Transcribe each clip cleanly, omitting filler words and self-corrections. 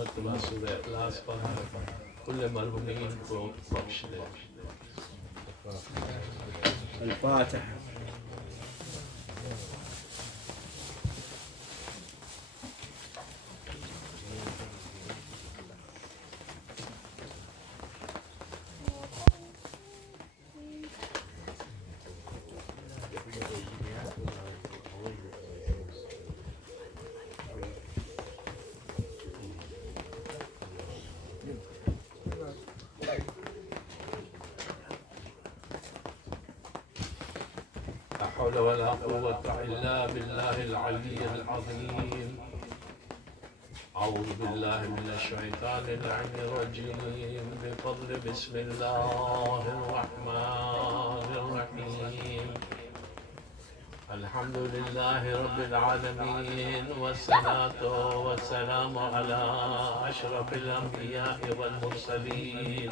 مرتبہ سورہ اخلاص پڑھا، کل مرحومین کو بخش دے۔ الفاتحہ۔ لا حول ولا قوة إلا بالله العلي العظيم. أعوذ بالله من الشيطان اللعين الرجيم بفضل بسم الله الرحمن الرحيم. الحمد لله رب العالمين، والصلاة والسلام على أشرف الأنبياء والمرسلين،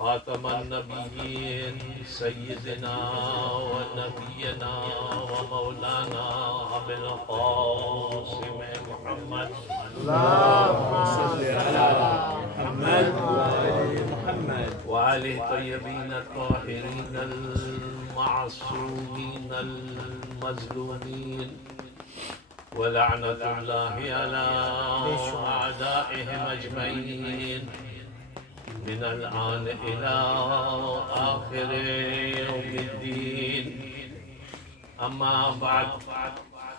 خاتم النبيين سيدنا ونبينا ومولانا أبي القاسم محمد. اللهم صل على محمد وآل محمد وآل الطيبين الطاهرين المعصومين المظلومين، ولعنة الله على أعدائهم أجمعين من الآن إلى آخر يوم الدين. أما بعد،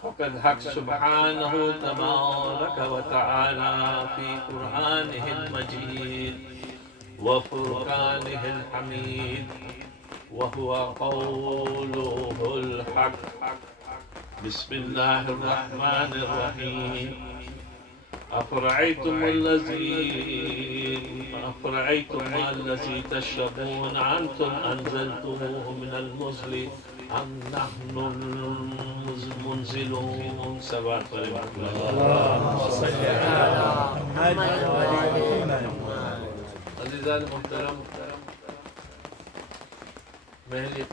فقد حق سبحانه تبارك وتعالى في قرآنه المجيد وفرقانه الحميد، وهو قوله الحق. بسم الله الرحمن الرحيم. أفرأيتم ما الذي تشربون أنتم أنزلتموه من المزل أم نحن المنزلون؟ سبعة كلمات. اللهم صل على محمد وآل محمد. عزیزان محترم،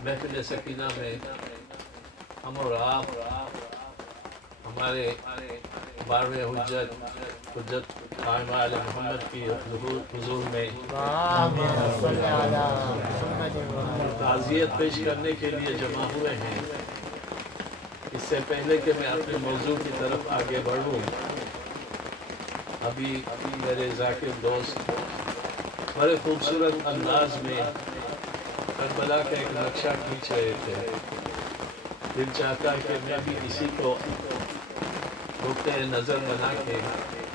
محفل سکینہ میں ہم اور آپ ہمارے 12ویں حجت قائمہ علی محمد کی حضور میں تعزیت پیش کرنے کے لیے جمع ہوئے ہیں۔ اس سے پہلے کہ میں اپنے موضوع کی طرف آگے بڑھوں، ابھی میرے ذاکر دوست بڑے خوبصورت انداز میں کربلا کا ایک نقشہ کھینچ رہے تھے۔ دل چاہتا ہے کہ میں بھی اسی کو نقطۂ نظر بنا کے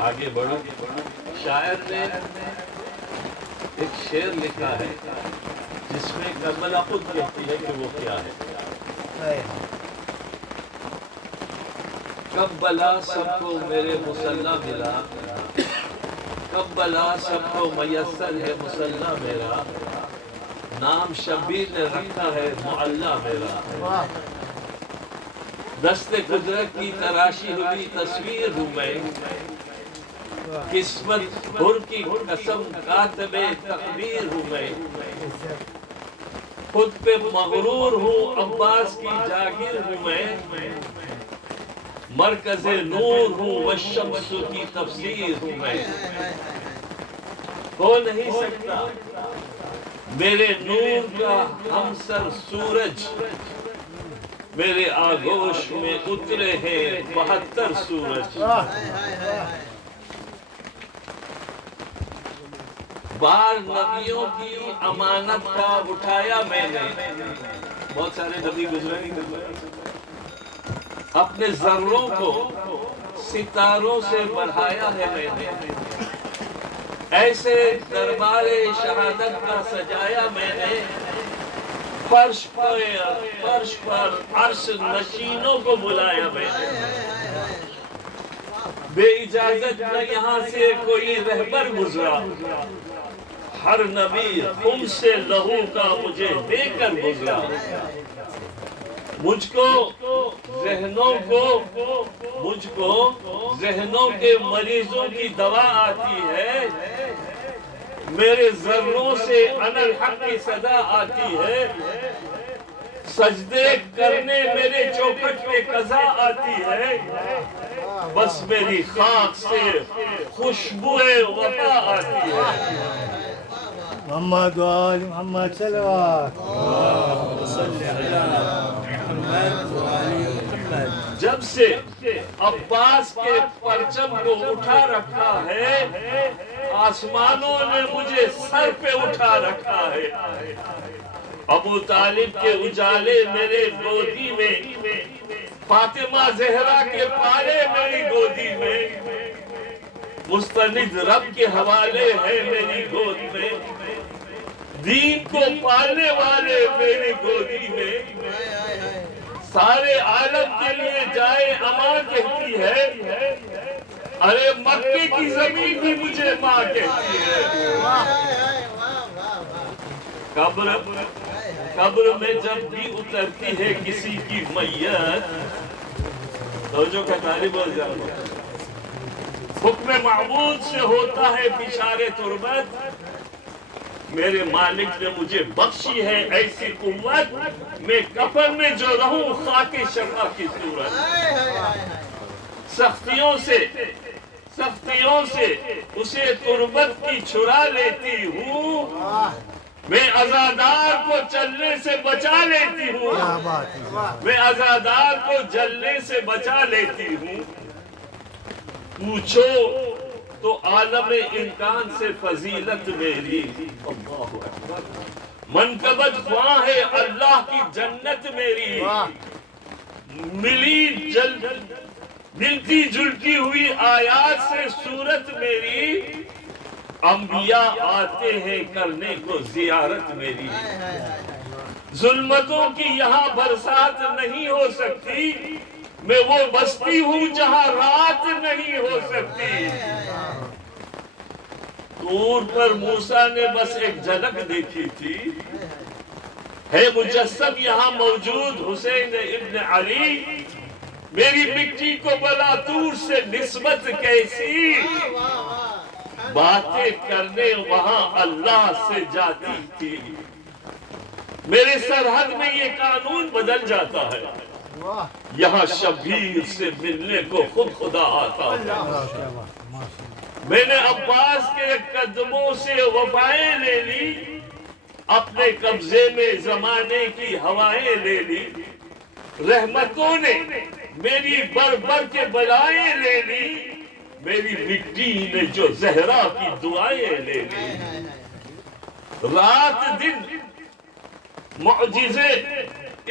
آگے بڑھوں۔ شاعر نے ایک شعر لکھا ہے جس میں کربلا خود کہتی ہے کہ وہ کیا ہے۔ کب بلا سب کو میرے مصلح ملا، کب بلا سب کو میسر ہے مصلح میرا، نام شبیر نے رکھا ہے معلّہ میرا، دست قدرت کی تراشی ہوئی تصویر ہوں میں، قسمت بھر کی قسم کاتب تقدیر ہوں میں، خود پہ مغرور ہوں عباس کی جاگیر ہوں میں، مرکز نور ہوں والشمس کی تفسیر ہوں میں، ہو نہیں سکتا میرے نور کا ہمسر سورج، میرے آغوش میں اترے ہیں 72 سورج، بار نبیوں کی امانت کا اٹھایا میں نے، بہت سارے نبی گزرے اپنے ذروں کو ستاروں سے بڑھایا ہے میں نے، ایسے دربار شہادت کا سجایا میں نے، فرش پر عرش نشینوں کو بلایا میں نے، بے اجازت نہ یہاں سے کوئی رہبر گزرا، ہر نبی خون سے لہو کا مجھے دے کر گزرا، مجھ کو ذہنوں کے مریضوں کی دوا آتی ہے، میرے ذروں سے انا الحق کی صدا آتی ہے، سجدے کرنے میرے چوکھٹ پہ قضا آتی ہے، بس میری خاک سے خوشبو وفا آتی ہے۔ محمد وآل محمد صلوات صلی علی محمد وآل محمد۔ جب سے عباس کے پرچم کو اٹھا رکھا ہے، آسمانوں نے مجھے سر پہ اٹھا رکھا ہے۔ ابو طالب کے اجالے میرے گودی میں، فاطمہ زہرا کے پالے میری گودی میں، مستند رب کے حوالے ہیں میری گود میں، دین کو پالنے والے میری گودی میں، سارے عالم کے لیے جائے امان کہتی ہے، ارے مکے کی زمین بھی مجھے ماں کہتی ہے۔ قبر میں جب بھی اترتی ہے کسی کی میت، توجہ کا طالب ہو جاؤ، حکم معبود سے ہوتا ہے بشارے تربت، میرے مالک نے مجھے بخشی ہے ایسی قوت، میں کفن میں جو رہوں خاک شفا کی صورت، سختیوں سے اسے تربت کی چھڑا لیتی ہوں، میں عزادار کو چلنے سے بچا لیتی ہوں، میں عزادار کو جلنے سے بچا لیتی ہوں، پوچھو تو عالم امکان سے فضیلت میری، اللہ اکبر، منقبت خواہ ہے اللہ کی جنت میری، ملتی جلتی ہوئی آیات سے صورت میری، انبیاء آتے ہیں کرنے کو زیارت میری، ظلمتوں کی یہاں برسات نہیں ہو سکتی، میں وہ بستی ہوں جہاں رات نہیں ہو سکتی۔ طور پر موسیٰ نے بس ایک جھلک دیکھی تھی، ہے مجسم یہاں موجود حسین ابن علی، میری مٹی کو بلا طور سے نسبت کیسی، باتیں کرنے وہاں اللہ سے جاتی تھی، میرے سرحد میں یہ قانون بدل جاتا ہے، یہاں شبیر سے ملنے کو خود خدا آتا ہے، میں نے عباس کے قدموں سے وفائیں لے لی، اپنے قبضے میں زمانے کی ہوائیں لے لی، رحمتوں نے میری بر بر کے بلائیں لے لی، میری مٹی نے جو زہرا کی دعائیں لے لی، رات دن معجزے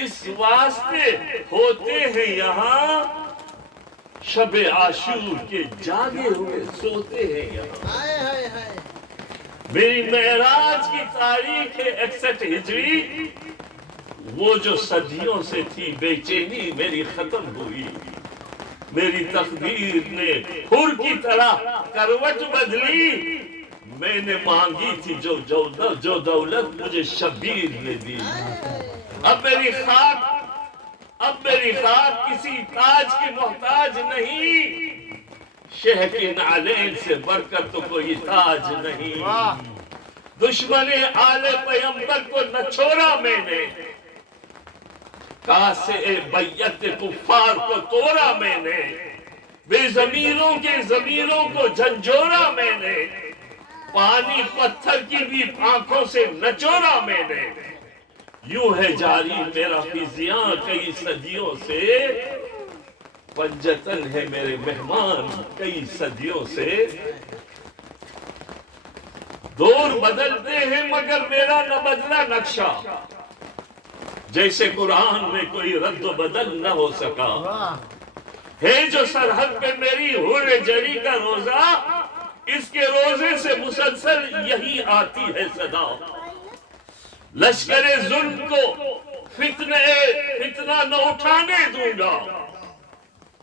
اس واسطے ہوتے ہیں یہاں، شب عاشور کے جاگے ہوئے سوتے ہیں یہاں، میری معراج کی تاریخ 61 ہجری، وہ جو صدیوں سے تھی بے چینی میری ختم ہوئی، میری تقدیر نے حر کی طرح کروٹ بدلی، میں نے مانگی تھی جو دولت مجھے شبیر نے دی، اب میری خاک کسی تاج کی محتاج نہیں، شہ کے نعلین سے بڑھ کر تو کوئی تاج نہیں، دشمن آل پیغمبر کو نہ چھوڑا میں نے، کاسے بیعت کفار کو توڑا میں نے، بے ضمیروں کے ضمیروں کو جھنجھوڑا میں نے، پانی پتھر کی بھی آنکھوں سے نچوڑا میں نے، یوں ہے جاری میرا فضیاں کئی صدیوں سے، پنجتن ہے میرے مہمان کئی صدیوں سے، دور بدلتے ہیں مگر میرا نہ بدلا نقشہ، جیسے قرآن میں کوئی رد و بدل نہ ہو سکا، ہے جو سرحد پہ میری حر جری کا روزہ، اس کے روزے سے مسلسل یہی آتی ہے صدا، لشکر ظلم کو فتنہ نہ اٹھانے دوں گا،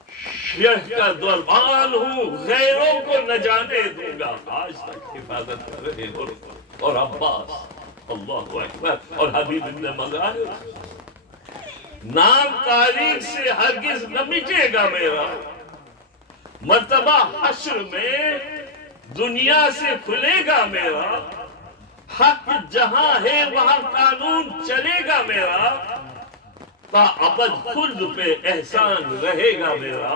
شیخ کا دربان ہوں غیروں کو نہ جانے دوں گا، آج تک حفاظت کر رہے اور عباس، اللہ اکبر، اور حبیب ابن مظاہر، نام تاریخ سے ہرگز نہ مٹے گا میرا، مرتبہ حشر میں دنیا سے کھلے گا میرا، حق جہاں ہے وہاں قانون چلے گا میرا، تا ابد خلد پہ احسان رہے گا میرا،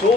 100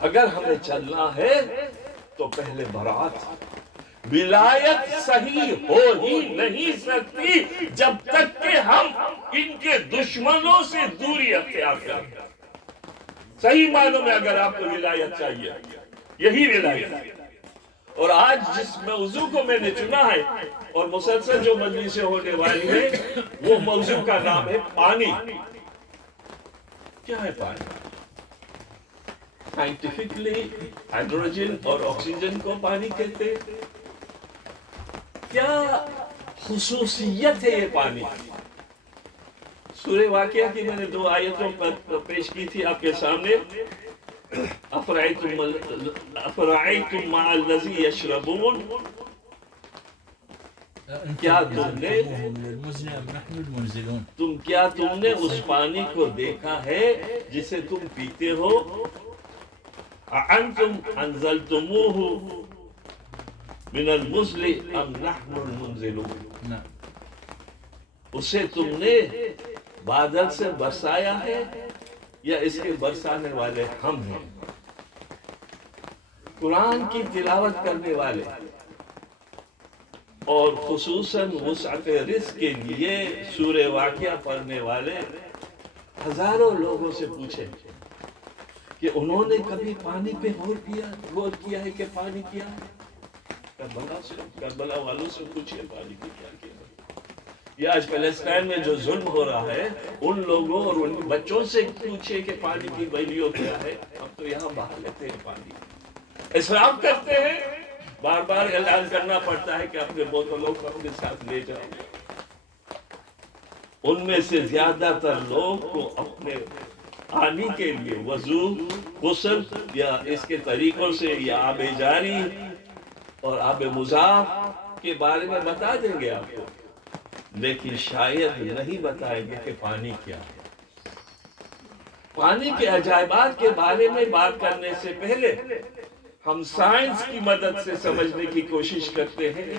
اگر ہمیں چلنا ہے تو پہلے برات. ولایت صحیح ہو ہی نہیں سکتی جب تک کہ ہم ان کے دشمنوں سے دوری اختیار کریں. صحیح معنوں میں اگر آپ کو ولایت چاہیے، یہی ولایت ہے. اور آج جس موضوع کو میں نے چنا ہے اور مسلسل جو مجلسیں ہونے والی ہیں، وہ موضوع کا نام ہے پانی. کیا ہے پانی؟ سائنٹیفکلی ہائیڈروجن اور آکسیجن کو پانی کہتے ہیں. کیا خصوصیت ہے یہ پانی؟ سورہ واقعہ کی میں نے 2 آیتوں پر پیش کی تھی آپ کے سامنے. افرائیتم مع الذی یشربون، کیا تم نے اس پانی کو دیکھا ہے جسے تم پیتے ہو؟ اانتم انزلتموہ من المزل ام نحن المنزلون، اسے تم نے بادل سے برسایا ہے یا اس کے برسانے والے ہم ہیں؟ قرآن کی تلاوت کرنے والے اور خصوصاً وسعت رزق کے لیے سورہ واقعہ پڑھنے والے ہزاروں لوگوں سے پوچھیں کہ انہوں نے کبھی پانی پہ غور کیا ہے کہ پانی کیا ہے؟ کربلا والوں سے پوچھیں پانی پہ کیا کیا ہے. یہ آج فلسطین میں جو ظلم ہو رہا ہے، ان لوگوں اور ان بچوں سے پوچھیں کہ پانی کی ویلیو کیا ہے. ہم تو یہاں بہا لیتے ہیں پانی، اسراف کرتے ہیں. بار بار اعلان کرنا پڑتا ہے کہ اپنے بوتلوں کو اپنے ساتھ لے جاؤ. ان میں سے زیادہ تر لوگ کو اپنے پانی کے لیے وضو، غسل یا اس کے طریقوں سے یا آب جاری اور آب مضاف کے بارے میں بتا دیں گے آپ کو، لیکن شاید نہیں بتائیں گے کہ پانی کیا ہے. پانی کے عجائبات کے بارے میں بات کرنے سے پہلے ہم سائنس کی مدد سے سمجھنے کی کوشش کرتے ہیں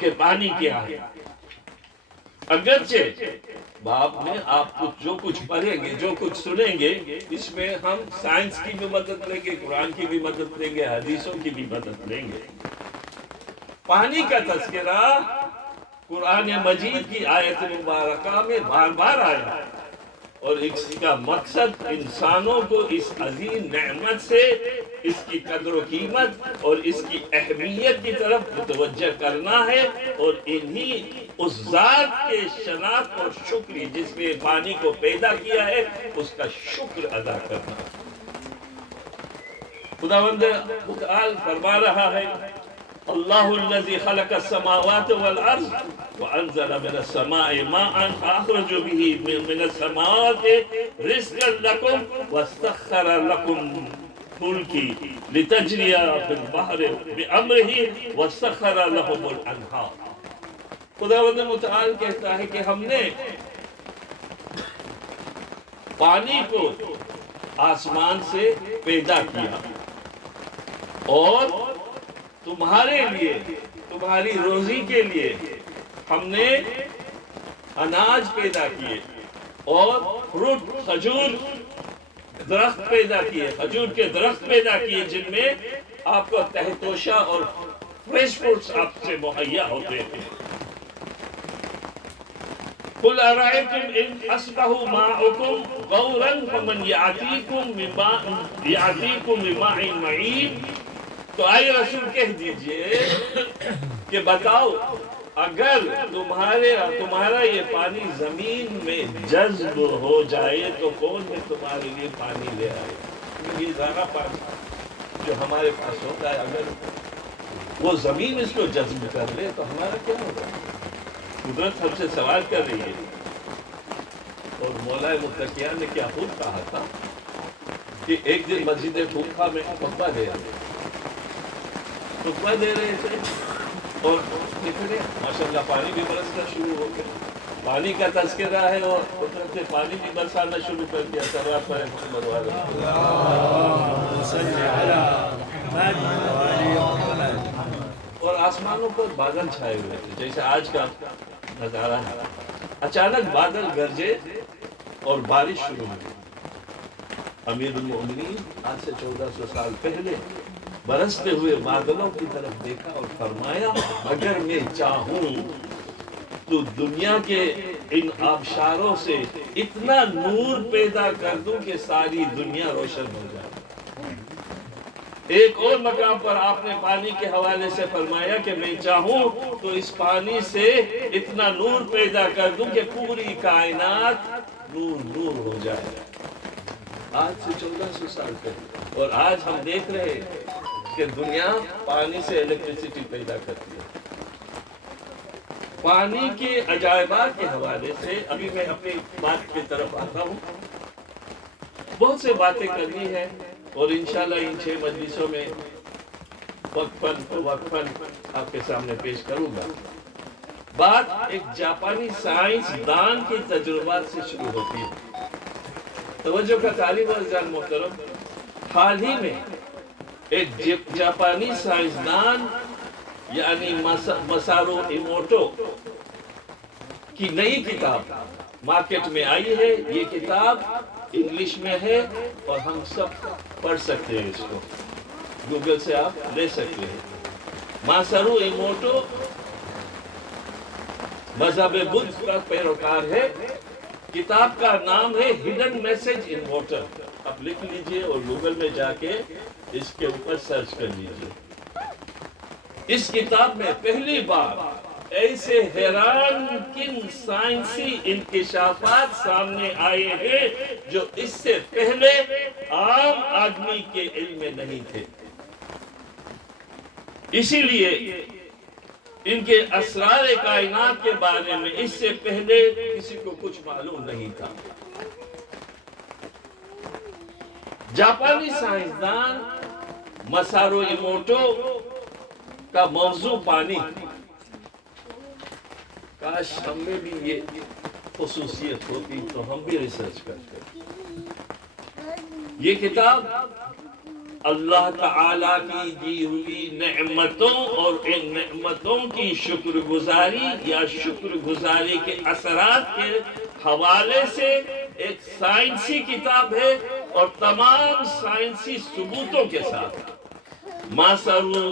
کہ پانی کیا ہے. اگرچہ باپ میں آپ جو کچھ پڑھیں گے، جو کچھ سنیں گے، اس میں ہم سائنس کی بھی مدد لیں گے، قرآن کی بھی مدد لیں گے، حدیثوں کی بھی مدد لیں گے. پانی کا تذکرہ قرآن مجید کی آیت مبارکہ میں بار بار آیا ہے، اور اس کا مقصد انسانوں کو اس عظیم نعمت سے اس کی قدر و قیمت اور اس کی اہمیت کی طرف متوجہ کرنا ہے، اور انہی اس ذات کے شناخت اور شکر جس نے پانی کو پیدا کیا ہے اس کا شکر ادا کرنا. خداوند متعال فرما رہا ہے: اللہ الذی خلق السماوات والارض وانزل من السماء ماء فاخرج به من الثمرات رزقا لكم واستخر لكم فلکی لتجری فی البحر بامرہ وسخر لهم الانہار. خداوند متعال کہتا ہے کہ ہم نے پانی کو آسمان سے پیدا کیا اور تمہارے لیے، تمہاری روزی کے لیے ہم نے اناج پیدا کیے اور فروٹ، کھجور درخت پیدا کیے، کھجور کے درخت پیدا کیے جن میں آپ کو تحتوشہ اور فریش فروٹس آپ سے مہیا ہوتے ہیں. قل ارائیتم ان اصبح ماؤکم غورا فمن یعطیکم بماء معین. تو آئے رسول کہہ دیجئے کہ بتاؤ، اگر تمہارا یہ پانی زمین میں جذب ہو جائے تو کون ہے تمہارے لیے پانی لے آئے؟ یہ سارا پانی جو ہمارے پاس ہوتا ہے، اگر وہ زمین اس کو جذب کر لے تو ہمارا کیا ہوگا؟ قدرت ہم سے سوال کر رہی ہے. اور مولا متقیان نے کیا خوب کہا تھا کہ ایک دن مسجد ٹھوکھا میں خطبہ دے رہے تھے اور نکلے، ماشاءاللہ پانی بھی برسنا شروع ہو گیا. پانی کا تذکرہ ہے اور قدرت نے پانی بھی برسانا شروع کر دیا. سرات پر محمد والا اور آسمانوں پر بادل چھائے ہوئے تھے جیسے آج کا نظارہ ہے. اچانک بادل گرجے اور بارش شروع ہوئی. امیر المومنین آج سے 1400 سال پہلے برستے ہوئے بادلوں کی طرف دیکھا اور فرمایا اگر میں چاہوں تو دنیا کے ان آبشاروں سے اتنا نور پیدا کر دوں کہ ساری دنیا روشن ہو جائے۔ ایک اور مقام پر آپ نے پانی کے حوالے سے فرمایا کہ میں چاہوں تو اس پانی سے اتنا نور پیدا کر دوں کہ پوری کائنات نور نور ہو جائے۔ آج سے 1400 سال پہلے، اور آج ہم دیکھ رہے ہیں کہ دنیا پانی سے الیکٹریسٹی پیدا کرتی ہے۔ پانی کے عجائبات کے حوالے سے ابھی میں اپنی بات کی طرف آتا ہوں۔ بہت سے باتیں کرنی ہے اور انشاءاللہ ان 6 مجلسوں میں وقفاً آپ کے سامنے پیش کروں گا۔ بات ایک جاپانی سائنس دان کی تجربات سے شروع ہوتی ہے۔ توجہ کا طالب عزیزان محترم، حال ہی میں ایک جاپانی سائنسدان یعنی مسارو ایموٹو کی نئی کتاب مارکیٹ میں آئی ہے۔ یہ کتاب انگلش میں ہے اور ہم سب پڑھ سکتے ہیں، اس کو گوگل سے آپ لے سکتے ہیں۔ مسارو ایموٹو مذہب بدھ کا پیروکار ہے۔ کتاب کا نام ہے ہڈن میسج ان واٹر۔ آپ لکھ لیجئے اور گوگل میں جا کے اس کے اوپر سرچ کر لیجئے۔ اس کتاب میں پہلی بار ایسے حیران کن سائنسی انکشافات سامنے آئے ہیں جو اس سے پہلے عام آدمی کے علم میں نہیں تھے۔ اسی لیے ان کے اسرار کائنات کے بارے میں اس سے پہلے کسی کو کچھ معلوم نہیں تھا۔ جاپانی سائنسدان مسارو ایموٹو کا موضوع پانی۔ کاش ہم میں بھی یہ خصوصیت ہوتی تو ہم بھی ریسرچ کرتے۔ یہ کتاب اللہ تعالیٰ کی دی ہوئی نعمتوں اور ان نعمتوں کی شکر گزاری یا شکر گزاری کے اثرات کے حوالے سے ایک سائنسی کتاب ہے اور تمام سائنسی ثبوتوں کے ساتھ۔ مسارو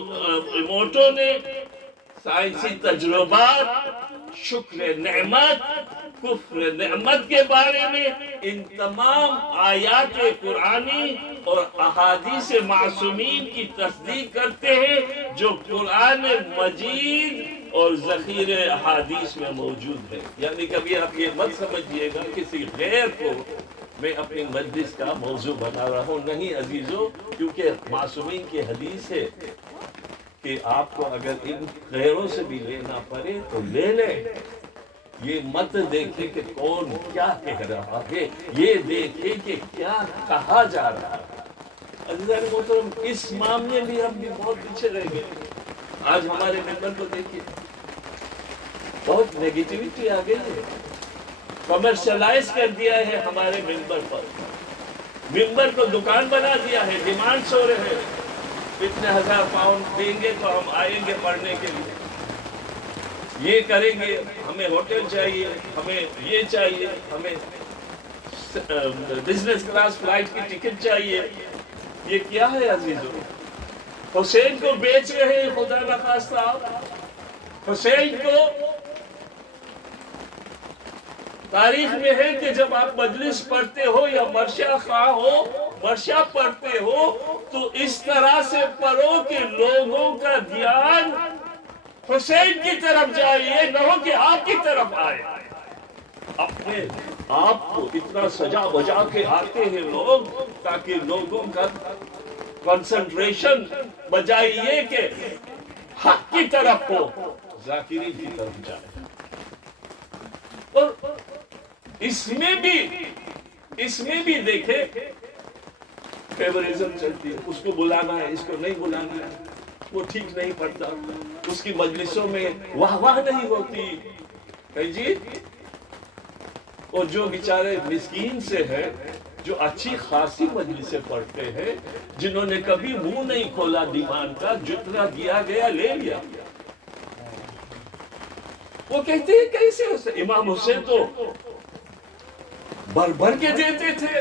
ایموٹو نے سائنسی تجربات، شکر نعمت، کفر نعمت کے بارے میں ان تمام آیات قرآنی اور احادیث معصومین کی تصدیق کرتے ہیں جو قرآن مجید اور ذخیرہ احادیث میں موجود ہے۔ یعنی کبھی آپ یہ مت سمجھیے گا کسی غیر کو میں اپنی مجلس کا موضوع بنا رہا ہوں، نہیں عزیزو، کیونکہ معصومین کی حدیث ہے کہ آپ کو اگر ان غیروں سے بھی لینا پڑے تو لے لیں۔ یہ مت دیکھیں کہ کون کیا کہہ رہا ہے، یہ دیکھیں کہ کیا کہا جا رہا ہے۔ عزیزان محترم، اس معاملے میں ہم بھی بہت پیچھے رہ گئے۔ آج ہمارے ممبر کو دیکھیے، بہت نیگیٹیوٹی آ گئی ہے، کمرشلائز کر دیا ہے ہمارے ممبر پر، ممبر کو دکان بنا دیا ہے، ڈیمانڈز ہو رہے ہیں، اتنے 1000 پاؤنڈ دیں گے تو ہم آئیں گے پڑھنے کے لیے، یہ کریں گے، ہمیں ہوٹل چاہیے، ہمیں یہ چاہیے، ہمیں بزنس کلاس فلائٹ کی ٹکٹ چاہیے۔ یہ کیا ہے عزیزو؟ حسین کو بیچ رہے ہیں خدا نخواستہ آپ۔ حسین کو تاریخ میں ہے کہ جب آپ مجلس پڑھتے ہو یا مرشا خواہ ہو، مرشا پڑھتے ہو تو اس طرح سے پڑھو کہ لوگوں کا دھیان حسین کی طرف جائے، نہ ہو کہ آپ کی طرف آئے۔ اپنے آپ کو اتنا سجا بجا کے آتے ہیں لوگ تاکہ لوگوں کا کنسنٹریشن بجائے یہ کہ حق کی طرف ہو، ذاکرین کی طرف جائے۔ اور اس میں بھی دیکھیں فیورزم چلتی ہے، اس کو بلانا ہے، اس کو نہیں بلانا ہے، وہ ٹھیک نہیں پڑتا، اس کی مجلسوں میں واہ واہ نہیں ہوتی ہے جی۔ اور جو بیچارے مسکین سے ہیں، جو اچھی خاصی مجلسیں پڑھتے ہیں، جنہوں نے کبھی منہ نہیں کھولا دیوان کا، جتنا دیا گیا لے لیا، وہ کہتے ہیں کیسے اسے امام حسین تو بھر بھر کے دیتے تھے،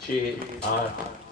6, 8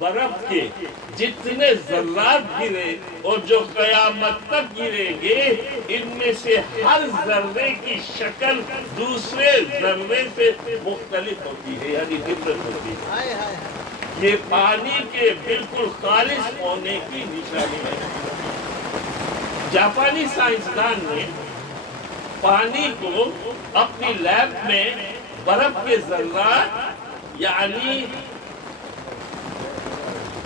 برف کے جتنے ذرات گرے اور جو قیامت تک گریں گے ان میں سے ہر ذرے کی شکل دوسرے ذرے سے مختلف ہوتی ہے، یعنی ڈفرنٹ ہوتی ہے۔ یہ پانی کے بالکل خالص ہونے کی نشانی ہے۔ جاپانی سائنسدان نے پانی کو اپنی لیب میں برف کے ذرات یعنی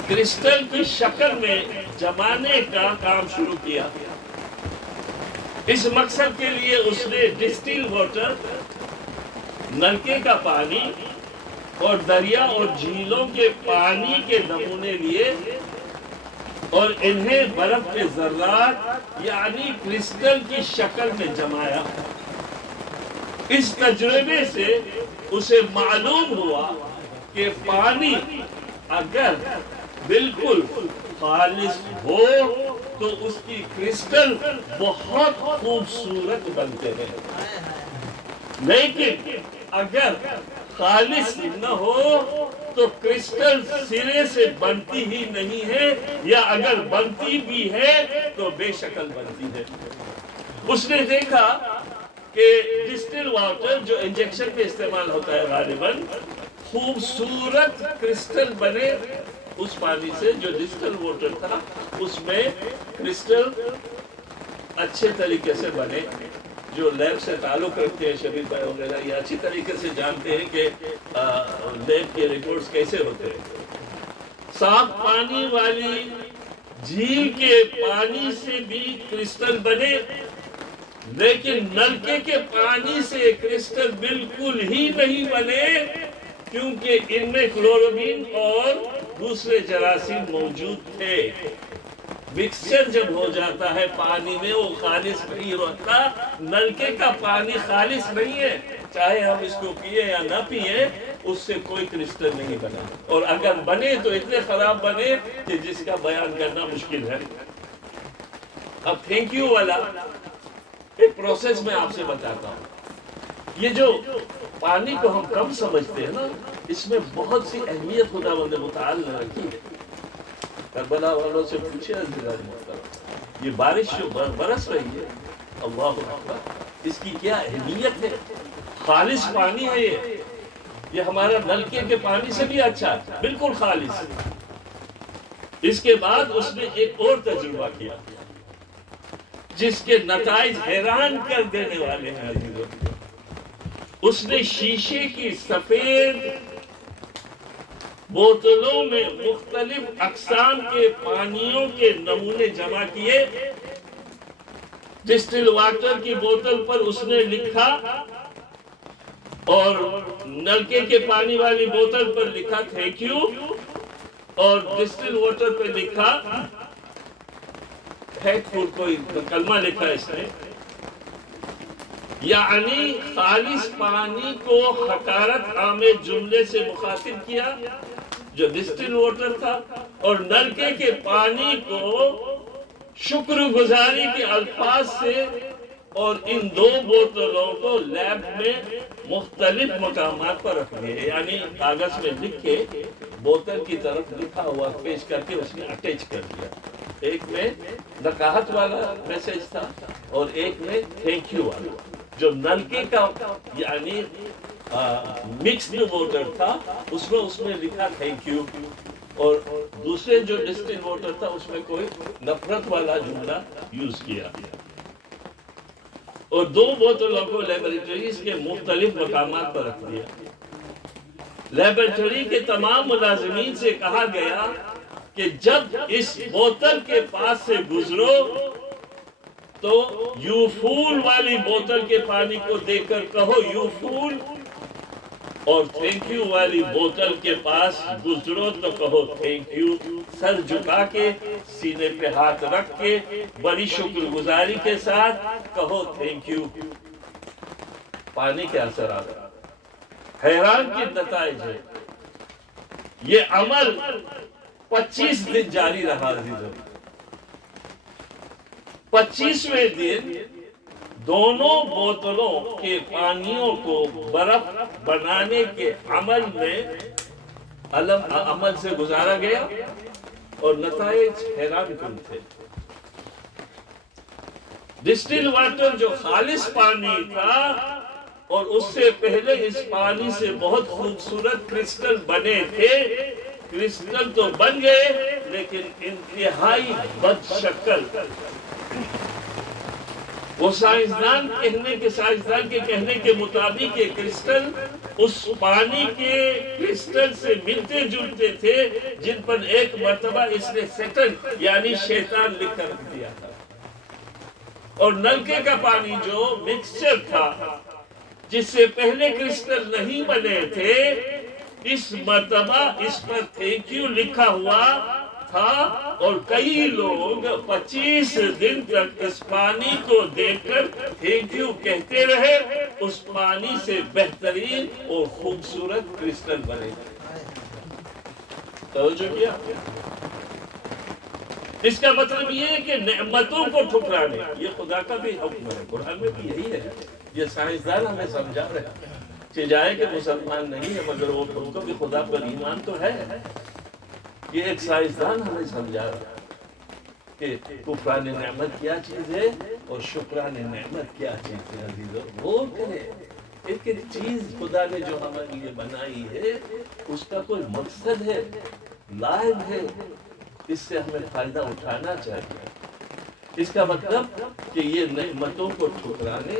کرسٹل کی شکل میں جمانے کا کام شروع کیا۔ اس مقصد کے لیے اس نے ڈسٹل واٹر، نلکے کا پانی اور دریا اور جھیلوں کے پانی کے نمونے لیے اور انہیں برف کے ذرات یعنی کرسٹل کی شکل میں جمایا۔ اس تجربے سے اسے معلوم ہوا کہ پانی اگر بالکل خالص ہو تو اس کی کرسٹل بہت خوبصورت بنتے ہیں، لیکن اگر خالص نہ ہو تو کرسٹل سرے سے بنتی ہی نہیں ہے، یا اگر بنتی بھی ہے تو بے شکل بنتی ہے۔ اس نے دیکھا کہ ڈسٹل واٹر جو انجیکشن پہ استعمال ہوتا ہے غالباً خوبصورت کرسٹل بنے اس پانی سے، جو ڈسٹل واٹر تھا اس میں کرسٹل اچھے طریقے سے بنے۔ جو لیب سے تعلق رکھتے ہیں شبیر بھائی وغیرہ یہ اچھی طریقے سے جانتے ہیں کہ لیب کے رپورٹس کیسے ہوتے ہیں۔ صاف پانی والی جھیل کے پانی سے بھی کرسٹل بنے، لیکن نلکے کے پانی سے کرسٹل بالکل ہی نہیں بنے، کیونکہ ان میں کلورومین اور دوسرے جراثیم موجود تھے۔ مکسچر جب ہو جاتا ہے پانی میں وہ خالص نہیں ہوتا۔ نلکے کا پانی خالص نہیں ہے، چاہے ہم اس کو پیے یا نہ پیے اس سے کوئی کرسٹل نہیں بنا، اور اگر بنے تو اتنے خراب بنے کہ جس کا بیان کرنا مشکل ہے۔ اب تھینک یو والا ایک پروسیس میں آپ سے بتاتا ہوں۔ یہ جو پانی کو ہم کم سمجھتے ہیں نا، اس میں بہت سی اہمیت خداوند متعال نے رکھی ہے۔ کربلا والوں سے پوچھے عزیزان محترم، یہ بارش جو برس رہی ہے، اللہ اکبر، اس کی کیا اہمیت ہے؟ خالص پانی ہے یہ ہمارا نلکے کے پانی سے بھی اچھا ہے، بالکل خالص۔ اس کے بعد اس نے ایک اور تجربہ کیا جس کے نتائج حیران کر دینے والے ہیں عزیزوں۔ اس نے شیشے کی سفید بوتلوں میں مختلف اقسام کے پانیوں کے نمونے جمع کیے۔ ڈسٹل واٹر کی بوتل پر اس نے لکھا اور نلکے کے پانی والی بوتل پر لکھا تھینک یو، اور ڈسٹل واٹر پر لکھا تھینکفل، کوئی کلمہ لکھا اس نے، یعنی خالص پانی کو حقارت آمیز جملے سے مخاطب کیا جو ڈسٹل واٹر تھا، اور نلکے کے پانی کو شکر گزاری کے الفاظ سے، اور ان دو بوتلوں کو لیب میں مختلف مقامات پر رکھ دیے، یعنی کاغذ میں لکھ کے بوتل کی طرف لکھا ہوا پیش کر کے اس نے اٹیچ کر دیا۔ ایک میں نکاحت والا میسج تھا اور ایک میں تھینک یو والا۔ جو نلکے کا یعنی مکسڈ واٹر تھا اس میں لکھا تھینک یو، اور دوسرے جو ڈسٹل واٹر تھا اس میں کوئی نفرت والا جملہ یوز کیا گیا۔ اور دو بوتلوں کو لیبارٹریز کے مختلف مقامات پر رکھ دیا۔ لیبارٹری کے تمام ملازمین سے کہا گیا کہ جب اس بوتل کے پاس سے گزرو تو یو فول والی بوتل کے پانی کو دیکھ کر کہو یو فول، اور تھینک یو والی بوتل کے پاس گزرو تو کہو تھینک یو۔ سر جھکا کے سینے پہ ہاتھ رکھ کے بڑی شکر گزاری کے ساتھ کہو تھینک یو۔ پانی کے اثرات حیران کے نتائج ہے۔ یہ عمل 25 دن جاری رہا عزیزوں۔ 25ویں دن دونوں بوتلوں کے پانیوں کو برف بنانے کے عمل میں عمل سے گزارا گیا اور نتائج حیران کن تھے۔ ڈسٹل واٹر جو خالص پانی تھا اور اس سے پہلے اس پانی سے بہت خوبصورت کرسٹل بنے تھے، کرسٹل تو بن گئے لیکن انتہائی بد شکل۔ وہ سائنسدان کے کہنے کے مطابق یہ کرسٹل اس پانی کے کرسٹل سے ملتے جلتے تھے جن پر ایک مرتبہ اس نے سیٹن یعنی شیطان لکھ کر دیا تھا، اور نلکے کا پانی جو مکسچر تھا جس سے پہلے کرسٹل نہیں بنے تھے، اس مرتبہ اس پر تھینک یو لکھا ہوا تھا، اور کئی لوگ 25 دن تک اس پانی کو دیکھ کر تھینک یو کہتے رہے۔ اس پانی سے بہترین اور خوبصورت کرسٹل بنے۔ توجہ کیا؟ اس کا مطلب یہ ہے کہ نعمتوں کو ٹھکرانے، یہ خدا کا بھی حکم ہے، قرآن میں بھی یہی ہے۔ یہ سائنسدان ہمیں سمجھا رہے ہیں کہ جائے کہ مسلمان نہیں ہے مگر وہ ان کو بھی خدا پر ایمان تو ہے۔ یہ ایک سائنسدان ہمیں سمجھا رہا ہے کہ کفران نعمت کیا چیز ہے اور شکران نعمت کیا چیز ہے۔ عزیزو غور کریں، ایک ایک چیز خدا نے جو ہمارے لیے بنائی ہے اس کا کوئی مقصد ہے، لائب ہے، اس سے ہمیں فائدہ اٹھانا چاہیے۔ اس کا مطلب کہ یہ نعمتوں کو ٹھکرانے،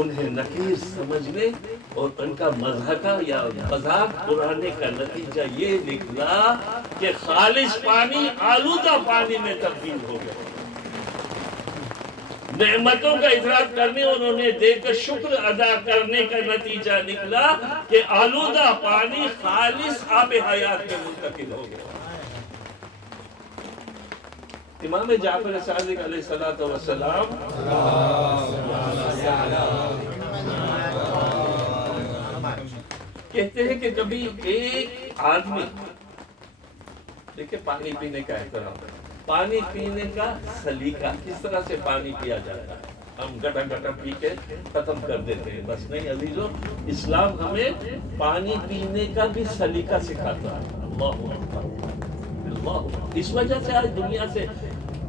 انہیں نکیر سمجھنے اور ان کا مذاق یا مذاق اڑانے کا نتیجہ یہ نکلا کہ خالص پانی آلودہ پانی میں تبدیل ہو گیا۔ نعمتوں کا ادراک کرنے اور انہیں دیکھ کر شکر ادا کرنے کا نتیجہ نکلا کہ آلودہ پانی خالص آب حیات میں منتقل ہو گیا۔ امام جعفر صادق علیہ السلام کہتے ہیں کہ کبھی ایک آدمی، دیکھیں پانی پینے کا احترام، پانی پینے کا سلیقہ، کس طرح سے پانی پیا جاتا ہے۔ ہم گٹا گٹا پی کے ختم کر دیتے ہیں، بس نہیں عزیزو، اسلام ہمیں پانی پینے کا بھی سلیقہ سکھاتا ہے۔ اللہ اللہ، اس وجہ سے آج دنیا سے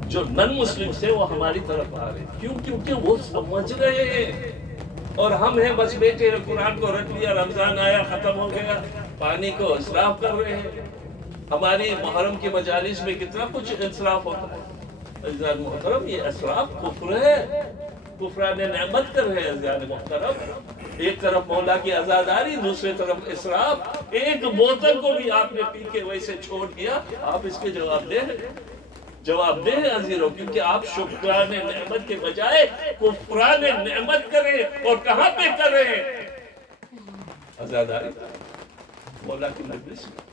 جو نن مسلم سے وہ ہماری طرف آ رہے ہیں، کیوں؟ کیونکہ وہ سمجھ رہے ہیں، اور ہم ہیں بس بیٹے قرآن کو رکھ لیا، رمضان آیا ختم ہو گیا، پانی کو اسراف کر رہے ہیں۔ ہماری محرم کی مجالس میں کتنا کچھ اسراف ہوتا ہے۔ عزیزان محترم، یہ اسراف کفر ہے، کفران نعمت کر رہے ہیں۔ عزیزان محترم، ایک طرف مولا کی عزاداری، دوسری طرف اسراف۔ ایک بوتل کو بھی آپ نے پی کے ویسے چھوڑ دیا، آپ اس کے جواب دیں عزیزو، کیونکہ آپ شکران نعمت کے بجائے کفران نعمت کریں، اور کہاں پہ کریں؟ عزاداری مولا کی مجلس میں۔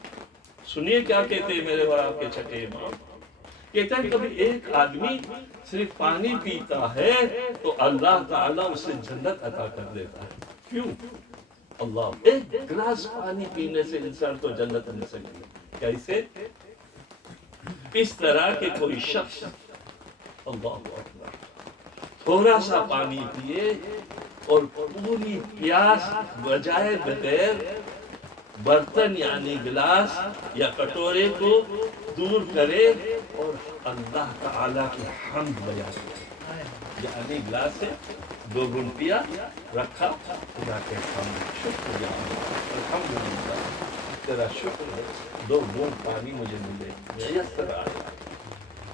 سنیے کیا کہتے ہیں میرے اور آپ کے چھٹے امام، کہتے ہیں کبھی ایک آدمی صرف پانی پیتا ہے تو اللہ تعالیٰ اسے جنت عطا کر دیتا ہے۔ کیوں؟ اللہ، ایک گلاس پانی پینے سے انسان کو جنت مل سکتی ہے۔ کیسے؟ اس طرح کہ کوئی شخص اللہ اکبر تھوڑا سا پانی پیے اور پوری پیاس بجائے بغیر برتن یعنی گلاس یا کٹورے کو دور کرے اور اللہ تعالیٰ کی حمد بیان کرے، یعنی گلاس سے 2 گھونٹ پیا، رکھا، خدا کے حمد، شکر یا اللہ، الحمدللہ تیرا شکر ہے 2 گھونٹ پانی مجھے ملے، میسر آیا۔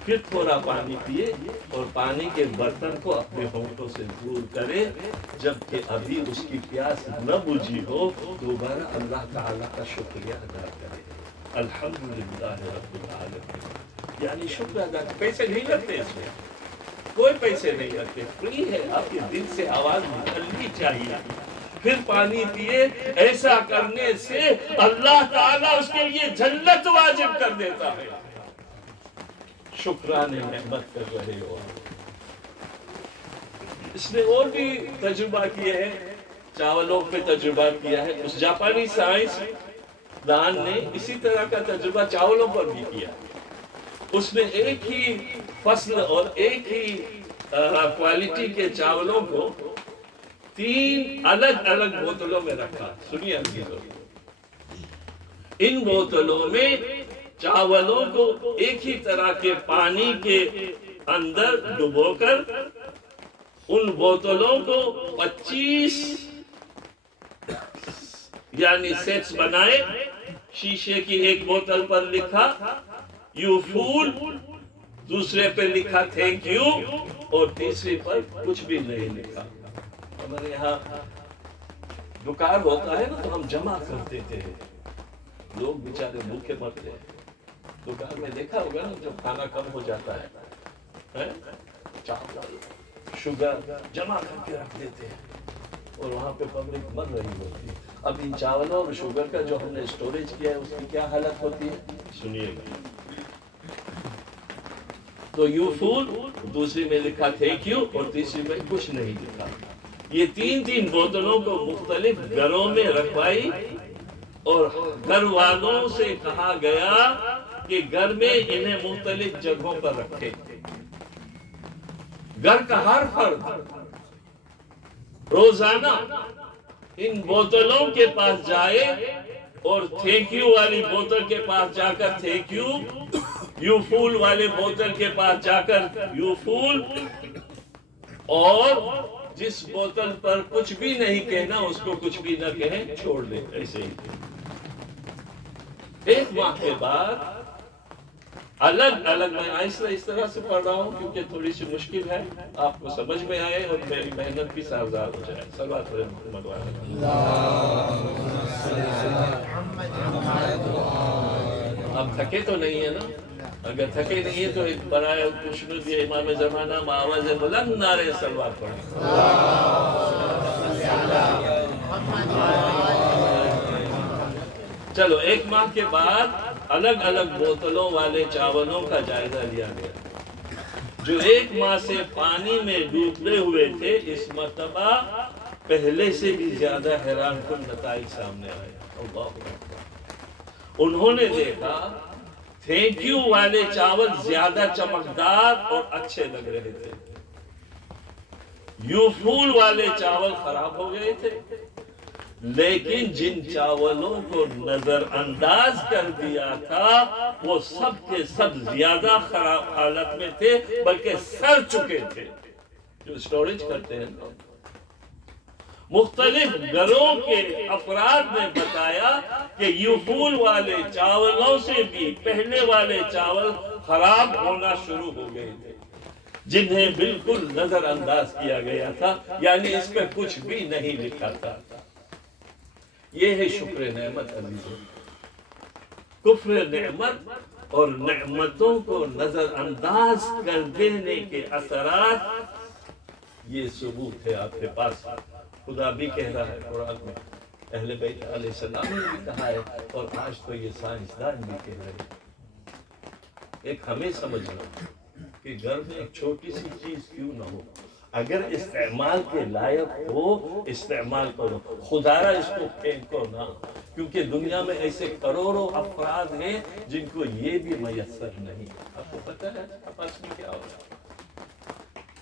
پھر تھوڑا پانی پیے اور پانی کے برتن کو اپنے ہونٹوں سے دور کرے، جبکہ ابھی اس کی پیاس نہ بجھی ہو، دوبارہ اللہ تعالیٰ کا شکریہ ادا کرے، الحمدللہ رب العالمین، یعنی شکر ادا کرے۔ پیسے نہیں لگتے اس میں، کوئی پیسے نہیں لگتے، فری ہے، آپ کے دل سے آواز نکلنی چاہیے۔ پھر پانی پیے، ایسا کرنے سے اللہ تعالیٰ اس کے لیے جنت واجب کر دیتا ہے۔ شکران نعمت کر رہے ہو۔ اس نے اور بھی تجربہ کیے ہیں، چاولوں پہ تجربہ کیا ہے۔ اس جاپانی سائنس دان نے اسی طرح کا تجربہ چاولوں پر بھی کیا۔ اس نے ایک ہی فصل اور ایک ہی کوالٹی کے چاولوں کو 3 الگ الگ بوتلوں میں رکھا۔ سنیے عزیزو، ان بوتلوں میں چاولوں کو ایک ہی طرح کے پانی کے اندر ڈبو کر ان بوتلوں کو 25 یعنی سیٹس بنائے. شیشے کی ایک بوتل پر لکھا یو فول، دوسرے پہ لکھا تھینک یو، اور تیسری پر کچھ بھی نہیں لکھا. ہمارے یہاں دکان ہوتا ہے نا تو ہم جمع کر دیتے ہیں، لوگ بیچارے بھوکے مرتے ہیں. دکان میں دیکھا ہوگا نا جب کھانا کم ہو جاتا ہے چاول شوگر جمع کر کے رکھ دیتے ہیں اور وہاں پہ پبلک مر رہی ہوتی ہے. اب ان چاولوں اور شوگر کا جو ہم نے اسٹوریج کیا ہے اس کی کیا حالت ہوتی ہے سنیے گا. تو یو فول، دوسری میں لکھا تھینک یو، اور تیسری میں کچھ نہیں لکھا. یہ تین بوتلوں کو مختلف گھروں میں رکھوائی اور گھر والوں سے کہا گیا کہ گھر میں انہیں مختلف جگہوں پر رکھے. گھر کا ہر فرد روزانہ ان بوتلوں کے پاس جائے اور تھینک یو والی بوتل کے پاس جا کر تھینک یو، یو فول والے بوتل کے پاس جا کر یو فول، اور جس بوتل پر کچھ بھی نہیں کہنا اس کو کچھ بھی نہ کہیں، چھوڑ دیں ایسے ہی. 1 ماہ کے بعد الگ الگ، میں آہستہ اس طرح سے پڑھ رہا ہوں کیونکہ تھوڑی سی مشکل ہے، آپ کو سمجھ میں آئے اور میری محنت بھی سازگار ہو جائے. صلوات علی محمد وعلی. آپ تھکے تو نہیں ہے نا؟ اگر تھکے نہیں ہے تو ایک برائے خوشنود یہ امام زمانہ آواز بلند نعرے صلوات پڑھیں. چلو 1 ماہ کے بعد الگ الگ بوتلوں والے چاولوں کا جائزہ لیا گیا. جو 1 ماہ سے پانی میں ڈوبے ہوئے تھے اس مرتبہ پہلے سے بھی زیادہ حیران کن نتائج سامنے آئے. اللہ اکبر. انہوں نے دیکھا تھینک یو والے چاول زیادہ چمکدار اور اچھے لگ رہے تھے، یو فول والے چاول خراب ہو گئے تھے. لیکن جن چاولوں کو نظر انداز کر دیا تھا وہ سب کے سب زیادہ خراب حالت میں تھے، بلکہ سڑ چکے تھے. جو اسٹوریج کرتے ہیں مختلف گھروں کے افراد نے بتایا کہ یو فول والے چاولوں سے بھی پہلے والے چاول خراب ہونا شروع ہو گئے تھے، جنہیں بالکل نظر انداز کیا گیا تھا، یعنی اس پہ کچھ بھی نہیں لکھا تھا. یہ ہے شکر نعمت عزیزوں. کفر نعمت اور نعمتوں کو نظر انداز کر دینے کے اثرات یہ ثبوت ہے آپ کے پاس. خدا بھی کہہ رہا ہے قرآن میں، اہل بیت علیہ السلام نے بھی کہا ہے، اور آج تو یہ سائنسدان بھی کہہ رہے ہیں. ایک ہمیں سمجھنا کہ گھر میں ایک چھوٹی سی چیز کیوں نہ ہو، اگر استعمال کے لائق ہو استعمال کرو، خدارا اس کو پھینکو نہ، کیونکہ دنیا میں ایسے کروڑوں افراد ہیں جن کو یہ بھی میسر نہیں. آپ کو پتہ ہے آپس میں کیا ہو رہا ہے؟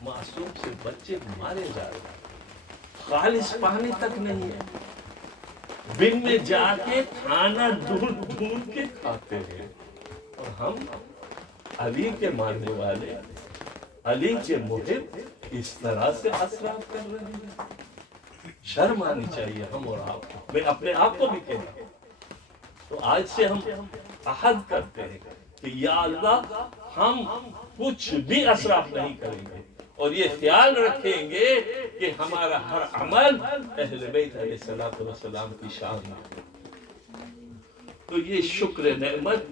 معصوم سے بچے مارے جا رہے ہیں، خالص پانی تک نہیں ہے، دن میں جا کے کھانا ڈھونڈ کے کھاتے ہیں. اور ہم علی کے ماننے والے، علی کے محب اس طرح سے اسراف کر رہے ہیں. شرم آنی چاہیے ہم اور آپ کو. میں اپنے آپ کو بھی کہتا ہوں. تو آج سے ہم عہد کرتے ہیں کہ یا اللہ ہم کچھ بھی اسراف نہیں کریں گے، اور یہ خیال رکھیں گے کہ ہمارا ہر عمل اہل بیت علیہ السلام کی شان ہے. تو یہ شکر نعمت،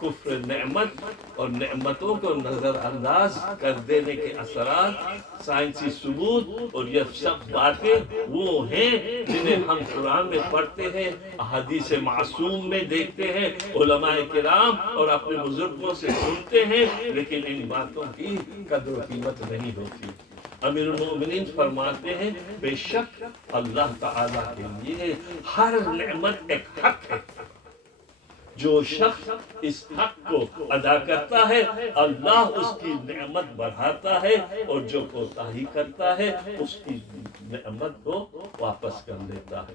کفر نعمت اور نعمتوں کو نظر انداز کر دینے کے اثرات، سائنسی ثبوت، اور یہ سب باتیں وہ ہیں جنہیں ہم قرآن میں پڑھتے ہیں، احادیث معصوم میں دیکھتے ہیں، علماء کرام اور اپنے بزرگوں سے سنتے ہیں، لیکن ان باتوں کی قدر و قیمت نہیں ہوتی. امیر المومنین فرماتے ہیں بے شک اللہ تعالیٰ کے لیے ہر نعمت ایک حق ہے. جو شخص اس حق کو ادا کرتا ہے اللہ اس کی نعمت بڑھاتا ہے، اور جو کوتاہی کرتا ہے اس کی نعمت کو واپس کر لیتا ہے.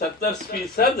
70%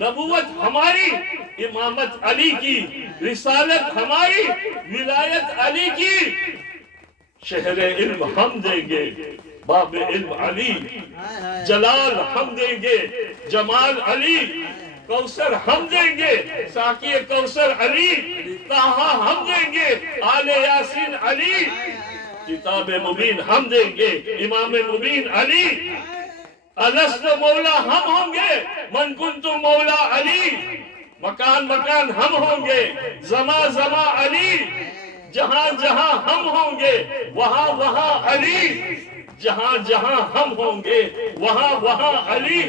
نبوت ہماری، امامت علی کی، رسالت ہماری، ولایت علی کی، شہر علم ہم دیں گے، باب علم علی، جلال ہم دیں گے، جمال علی، کوثر ہم دیں گے، ساقی کوثر علی، طہا ہم دیں گے، آل یاسین علی، کتاب مبین ہم دیں گے، امام مبین علی، الست مولا ہم ہوں گے، من کنت مولا علی، مکان مکان ہم ہوں گے، زمان زمان علی، جہاں جہاں ہم ہوں گے وہاں وہاں علی، جہاں جہاں ہم ہوں گے وہاں وہاں علی،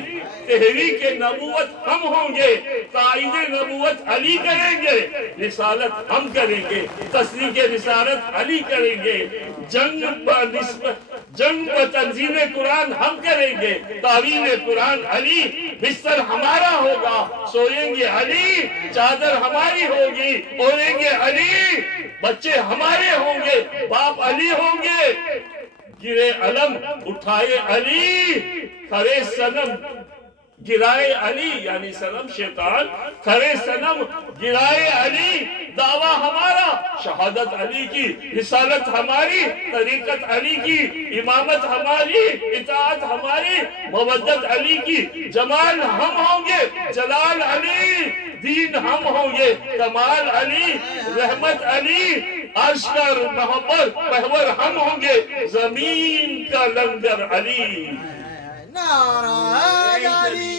تحریک نبوت ہم ہوں گے، تائید نبوت علی کریں گے، رسالت ہم کریں گے، تصدیق رسالت علی کریں گے، جنگ و تنزیل قرآن ہم کریں گے، تعویل قرآن علی، بستر ہمارا ہوگا، سوئیں گے علی، چادر ہماری ہوگی، اوڑھیں گے علی، بچے ہمارے ہوں گے، باپ علی ہوں گے، گرے علم اٹھائے علی، کھڑے صنم گرائے علی، یعنی صنم شیطان، کھڑے صنم گرائے علی، دعویٰ ہمارا، شہادت علی کی، رسالت ہماری، طریقت علی کی، امامت ہماری، اطاعت ہماری، مودت علی کی، جمال ہم ہوں گے، جلال علی، دین ہم ہوں گے، کمال علی، رحمت علی، عرش کا محور ہم ہوں گے، زمین کا لنگر علی، نعرہ حیدری،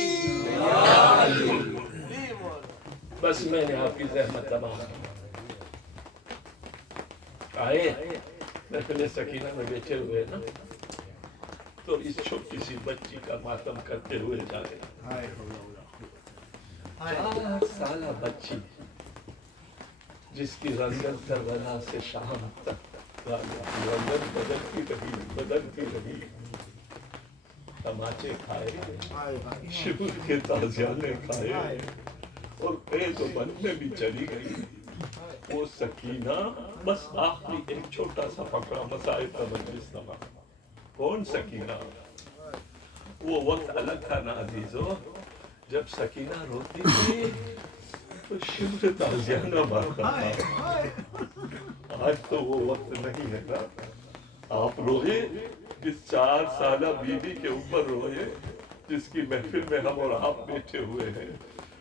بس میں نے آپ کی زحمت تمام آئے محفل سکینہ میں بیٹھے ہوئے نا، تو اس چھوٹی سی بچی کا ماتم کرتے ہوئے جا رہے، 4 سالہ بچی جس کی رنگت کربلا سے شام تک رنگت بدلتی رہی، تماچے کھائے، شبر کے تازیانے کھائے، اور تو بن میں بھی چلی گئی، وہ سکینہ بس آخری ایک چھوٹا سا فقرہ مسائل کا مجلس تمام، کون سکینہ؟ وہ وقت الگ تھا نا عزیزو، جب سکینہ روتی تھی تو شبر تازیانہ باقا تھا، آج تو وہ وقت نہیں ہے نا، آپ روئے جس 4 سالہ بیوی کے اوپر روئے، جس کی محفل میں ہم اور آپ بیٹھے ہوئے ہیں،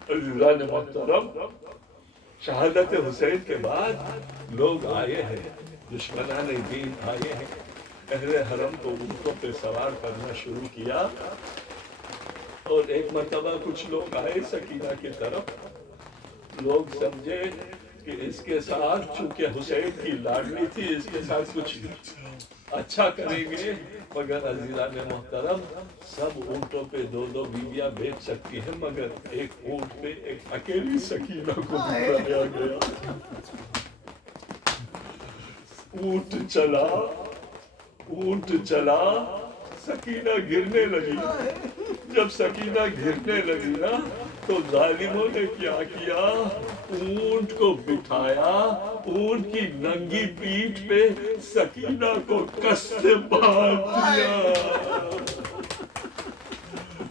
عزیزان محترم، شہادت حسین کے بعد لوگ آئے ہیں، دشمنان دین آئے ہیں، اہل حرم کو اونٹوں پہ سوار کرنا شروع کیا، اور ایک مرتبہ کچھ لوگ آئے سکینہ کی طرف، لوگ سمجھے کہ اس کے ساتھ چونکہ حسین کی لاڈلی تھی، اس کے ساتھ کچھ اچھا کریں گے، مگر عزیزان محترم، سب اونٹوں پہ 2 بیویاں بیٹھ سکتی ہیں، مگر ایک اونٹ پہ ایک اکیلی سکینہ کو بٹھایا گیا، اونٹ چلا، سکینہ گرنے لگی، جب سکینہ گرنے لگی نا تو ظالموں نے کیا، اونٹ کو بٹھایا، اونٹ کی ننگی پیٹھ پہ سکینہ کو کس سے باندھ دیا،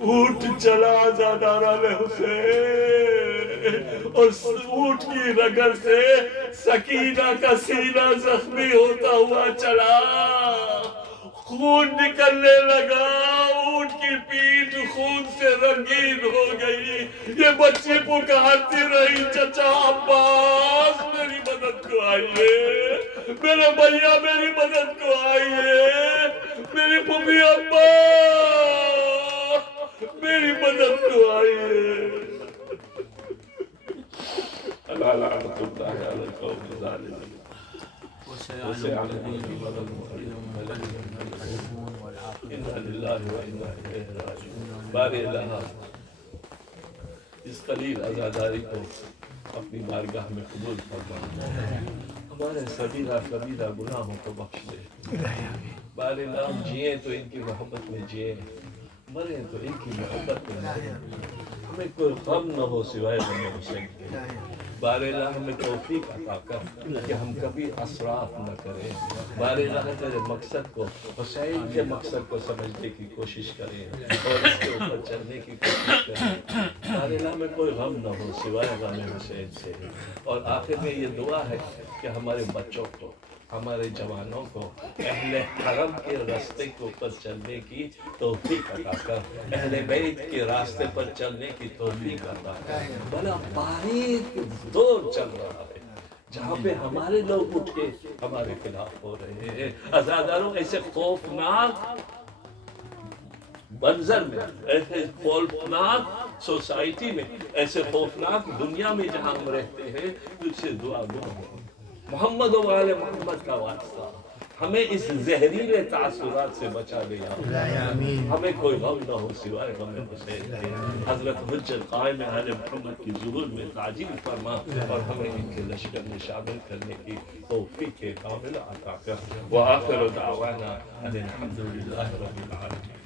اونٹ چلا زاداران حسین، اور اونٹ کی رگڑ سے سکینہ کا سینہ زخمی ہوتا ہوا چلا، خون نکلنے لگا، اونٹ کی پیٹھ خون سے رنگین ہو گئی، یہ بچی پکارتی رہی، چچا عباس میری مدد کو آئیے، میرے بھیا میری مدد کو آئیے، میری پھوپھی عباس میری مدد کو آئیے، اللہ لعنت اللہ علی القوم الظالمین، بارے الہ اس قلیل عزاداری کو اپنی بارگاہ میں قبول فرما، ہمارے صغیرہ کبیرہ گناہوں کو بخش دے، بارے الہ جئیں تو ان کی محبت میں جئیں، مریں تو ان کی محبت میں مریں، ہمیں کوئی غم نہ ہو سوائے غم حسین کے، بار الہ ہمیں توفیق عطا کر کہ ہم کبھی اسراف نہ کریں. بار الہ تیرے مقصد کو، حسین کے مقصد کو سمجھنے کی کوشش کریں اور اس کے اوپر چلنے کی کوشش کریں. بار الہ میں کوئی غم نہ ہو سوائے غم حسین سے. اور آخر میں یہ دعا ہے کہ ہمارے بچوں کو، ہمارے جوانوں کو اہل حرم کے راستے کے اوپر چلنے کی توفیق عطا کر، اہل بیت کے راستے پر چلنے کی توفیق عطا کر. بڑا باریک دور چل رہا ہے جہاں پہ ہمارے لوگ اٹھ کے ہمارے خلاف ہو رہے ہیں. عزاداروں، ایسے خوفناک منظر میں، ایسے خوفناک سوسائٹی میں، ایسے خوفناک دنیا میں جہاں ہم رہتے ہیں، تجھ سے دعا دعا محمد و آل محمد کا واسطہ ہمیں اس زہریلے تاثرات سے بچا لے. ہمیں کوئی غم نہ ہو سوائے غم حسین کے. حضرت حجت قائم اہل محمد کی ظہور میں تعجیل فرما اور ہمیں ان کے لشکر میں شامل کرنے کی توفیق کاملہ عطا کر. وآخر دعوانا ان الحمد للہ رب العالمین.